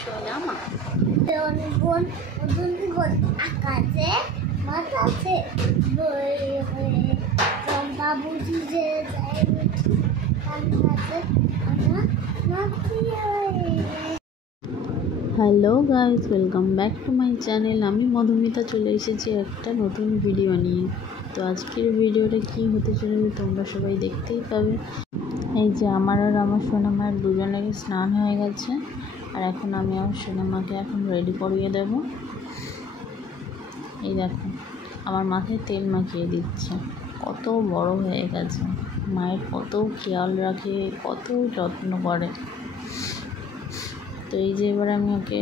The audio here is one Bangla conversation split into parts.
সোনা মা বোন আকাশে বাতাসে বয়ে হয়ে চম্পা বুঝি যে যায় কাছে আমার নাচিয়ে। Hello guys, welcome back to my channel. আমি মধুমিতা চলে এসেছি একটা নতুন ভিডিও নিয়ে। তো আজকের ভিডিওটা কি হতে চলেছে তোমরা সবাই দেখতেই পাবে। এই যে আমার আর আমার সোনামার দুজনেরই স্নান হয়ে গেছে, আর এখন আমি আমার সোনামাকে এখন রেডি করিয়ে দেব। এই দেখো আমার মাথায় তেল মাখিয়ে দিচ্ছে। কত বড় হয়ে গেছে, মায়ের কত খেয়াল রাখে, কত যত্ন করে। তো এই যে এবার আমি ওকে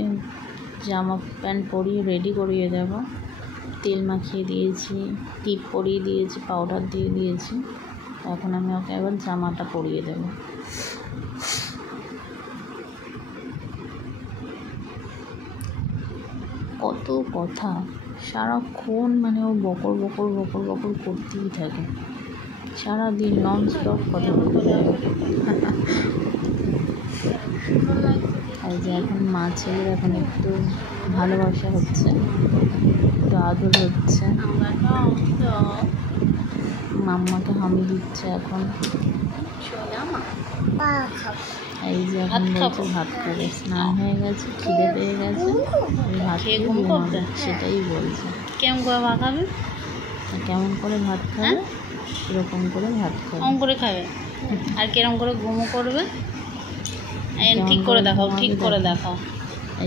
জামা প্যান্ট পরিয়ে রেডি করিয়ে দেব। তেল মাখিয়ে দিয়েছি, টিপ পরিয়ে দিয়েছি, পাউডার দিয়ে দিয়েছি। এখন আমি ওকে এবার জামাটা পরিয়ে দেব। কত কথা, সারাক্ষণ মানে ও বকর বকর বকর বকর করতেই থাকে, সারাদিন নন স্টপ কথা বলতে থাকে। এই যে এখন মা ছেলের এখন একটু ভালোবাসা হচ্ছে, একটু আদর হচ্ছে। মাম্মাকে হামি দিচ্ছে এখন। এই যে এখন বলছে ভাত খাবে, স্নান হয়ে গেছে, খিদে পেয়ে গেছে, ভাত খেয়ে ঘুমাবে, সেটাই বলছে। কেমন করে ভাত খাবে? কেমন করে ভাত খাবে? এরকম করে ভাত খাবে, কম করে খাবে। আর কিরম করে ঘুমো করবে? ঠিক করে দেখাও, ঠিক করে দেখাও।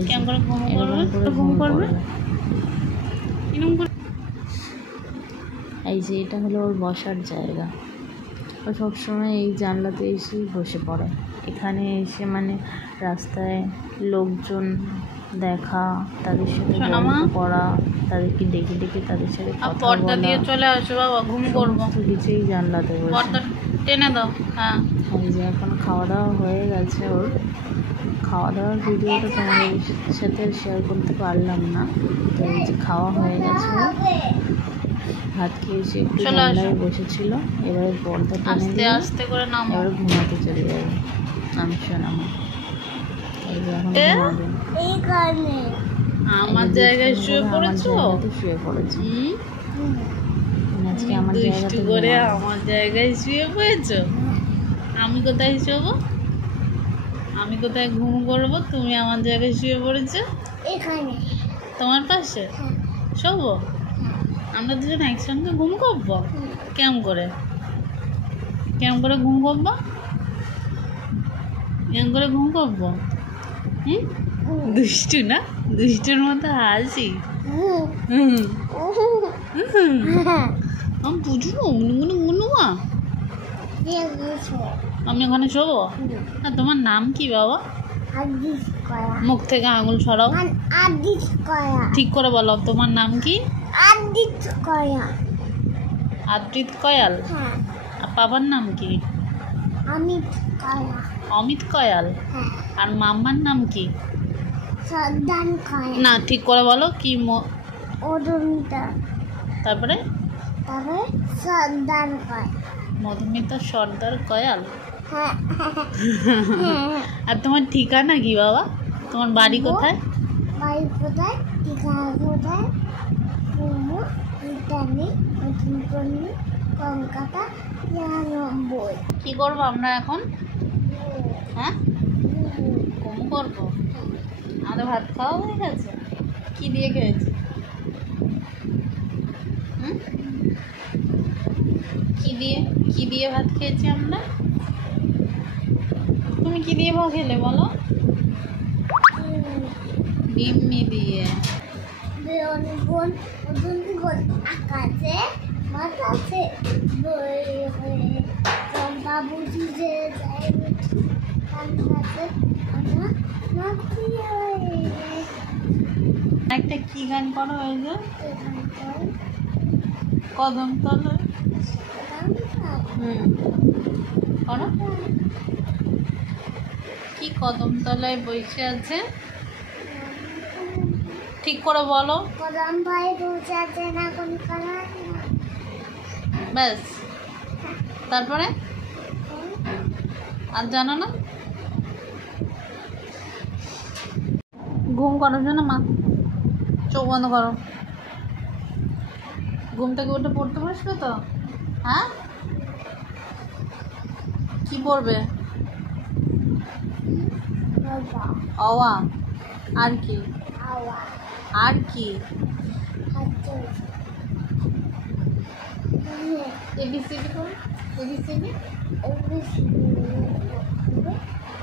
কেমন করে ঘুমো করবে? ঘুমো করবে এরকম করে। এই যে এটা হলো ওর বসার জায়গা। ও সবসময় এই জানলাতে এসেই বসে পড়ে। এখানে এসে মানে রাস্তায় লোকজন দেখা, তাদের সাথে গল্প করা, তাদেরকে ডেকে ডেকে তাদের সাথে কথা বলা। পর্দা দিয়ে চলে আসো বাবা, ঘুম করবো। কিছুই জানলাতে বসে। পর্দা টেনে দাও। হ্যাঁ, এই যে এখন খাওয়া দাওয়া হয়ে গেছে ওর। খাওয়া দাওয়ার ভিডিওটা তোমাদের সাথে শেয়ার করতে পারলাম না। তো এই যে খাওয়া হয়ে গেছে, ভাত খেয়ে এসে একটু জানলায় বসেছিল। এবারে পর্দা টেনে আস্তে দিয়ে আস্তে করে নামো। এবারে ঘুমাতে চলে যাবে। আমি শোনাবো, এই যে এখন ঘুমাবে। এই কারণে আমার জায়গায় শুয়ে পড়েছো? শুয়ে পড়েছি আজকে আমার দুষ্টু জায়গাতে করে আমার জায়গায় শুয়ে পড়েছো। আমি কোথায় শোবো? আমি কোথায় ঘুম করবো? তুমি আমার জায়গায় শুয়ে পড়েছো এখানে তোমার পাশে। শোবো? আমরা দুজন একসঙ্গে ঘুম করবো? কেমন করে? কেমন করে ঘুম করবো? কেমন করে ঘুম করবো? দুষ্টু না? দুষ্টুর মতো হাসি। আমি বুঝবো মুনুমা। আমি ওখানে শোবো? আর তোমার নাম কি বাবা? মুখ থেকে আঙুল সরাও, ঠিক করে বলো। তোমার নাম কি? আদ্রিত কয়াল। আর বাবার নাম কি? অমিত কয়াল। আর মাম্মার নাম কি? না, ঠিক করে বলো কি? তারপরে মধুমিতা সর্দার কয়াল। আর তোমার ঠিকানা কি বাবা? তোমার বাড়ি কোথায়? ঠিকানা কোথায়? কলকাতা ৯৯। কি করবো আমরা এখন? হ্যাঁ, ঘুম করবো। আমাদের ভাত খাওয়া হয়ে গেছে। কি দিয়ে খেয়েছি? কি দিয়ে ভাত খেয়েছি আমরা? তুমি কি দিয়ে ভাত খেলে বলো? ডিম্মি দিয়ে। আকাশে বাতাসে বয়ে হয়ে চম্পা বুঝি যে যায় কাছে আমার নাচিয়ে। একটা কি গান করো? ওই যে কদম তলায়। করো। কি কদম তলায় বসে আছে? ঠিক করে বলো। কদম ভাই বসে আছে না কোন কালার? ব্যাস, তারপরে আর জানো না? ঘুম করার জন্য মা চোখ বন্ধ করো। ঘুম থেকে উঠে পড়তে বসবে তো? হ্যাঁ, কি পড়বে? বাবা অওয়া আর কি? আওয়া আর কি? হাতে এবিসিডি করো। এবিসিডি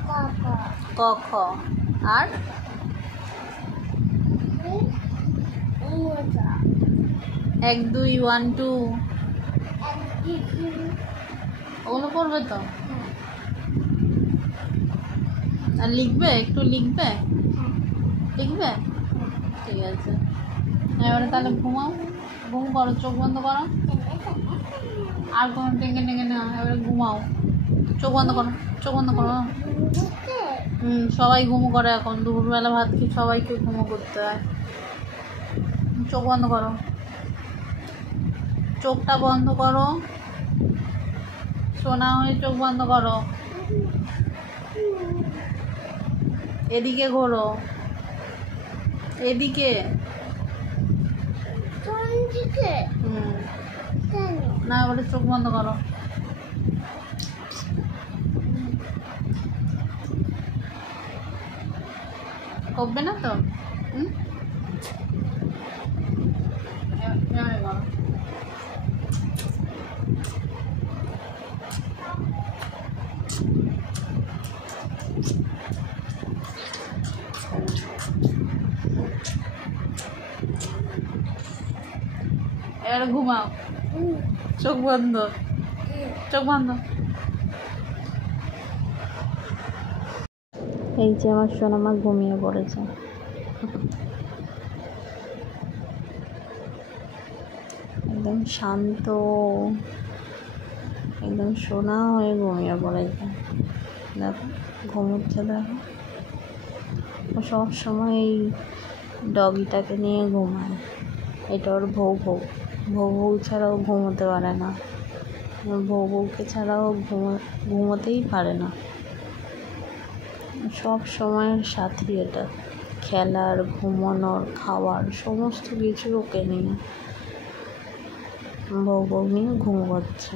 কাকা ক খ আর মোজা 1 2 1 2 একদিকে ওগুলো করবে তো? আর লিখবে, একটু লিখবে? লিখবে? ঠিক আছে, এবারে তাহলে ঘুমাও। ঘুম করো, চোখ বন্ধ করো। আর কোনো টেঙ্গে টেঙ্গে না, এবারে ঘুমাও। চোখ বন্ধ করো, চোখ বন্ধ করো। সবাই ঘুমো করে এখন, দুপুরবেলা ভাত খেয়ে সবাইকে ঘুমো করতে হয়। চোখ বন্ধ করো, চোখটা বন্ধ করো। সোনা হয়ে চোখ বন্ধ করো। এদিকে ঘোরো, এদিকে। কোনদিকে কেন না, এবারে চোখ বন্ধ করো। করবে না তো? এবারে করো। এবারে ঘুমাও, চোখ বন্ধ, চোখ বন্ধ। এই যে আমার সোনামা ঘুমিয়ে পড়েছে। একদম শান্ত, একদম সোনা হয়ে ঘুমিয়ে পড়েছে। দেখো ঘুমোচ্ছে, দেখো। ও সবসময় এই ডগিটাকে নিয়ে ঘুমায়। এটা ওর ভৌ ভৌ। ভৌ ভৌ ছাড়াও ঘুমোতে পারে না। ভৌ বউকে ছাড়াও ঘুমোতেই পারে না। সব সময়ের সাথী এটা, খেলার, ঘুমানোর, খাওয়ার, সমস্ত কিছু ওকে নিয়ে বউ নিয়ে ঘুমোচ্ছে।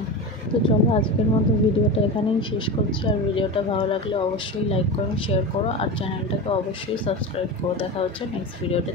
তো চলো আজকের মতো ভিডিওটা এখানেই শেষ করছি। আর ভিডিওটা ভালো লাগলে অবশ্যই লাইক করো, শেয়ার করো, আর চ্যানেলটাকে অবশ্যই সাবস্ক্রাইব করো। দেখা হচ্ছে নেক্সট ভিডিওতে।